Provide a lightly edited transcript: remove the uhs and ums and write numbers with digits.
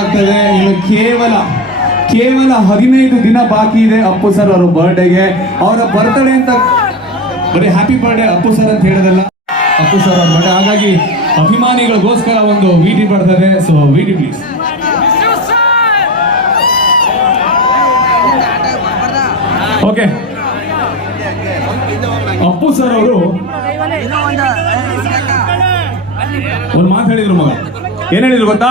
ಆಗ್ತದೆ. ಇನ್ನು ಕೇವಲ 15 ದಿನ ಬಾಕಿ ಇದೆ ಅಪ್ಪು ಸರ್ ಅವರ ಬರ್ಡೇಗೆ. ಅವರ ಬರ್ತ್ಡೇ ಅಂತ ಬರೀ ಹ್ಯಾಪಿ ಬರ್ಡೇ ಅಪ್ಪು ಸರ್ ಅಂತ ಹೇಳೋದಲ್ಲ, ಅಪ್ಪು ಸರ್ ಅವ್ರ ಬರ್ಡೇ. ಹಾಗಾಗಿ ಅಭಿಮಾನಿಗಳಿಗೋಸ್ಕರ ಒಂದು ವಿಡಿ ಬರ್ತದೆ. ಸೊ ವಿಡಿ ಪ್ಲೀಸ್. ಓಕೆ, ಅಪ್ಪು ಸರ್ ಅವರು ಒಂದು ಮಾತು ಹೇಳಿದ್ರು ಮಗ. ಏನ್ ಹೇಳಿದ್ರು ಗೊತ್ತಾ?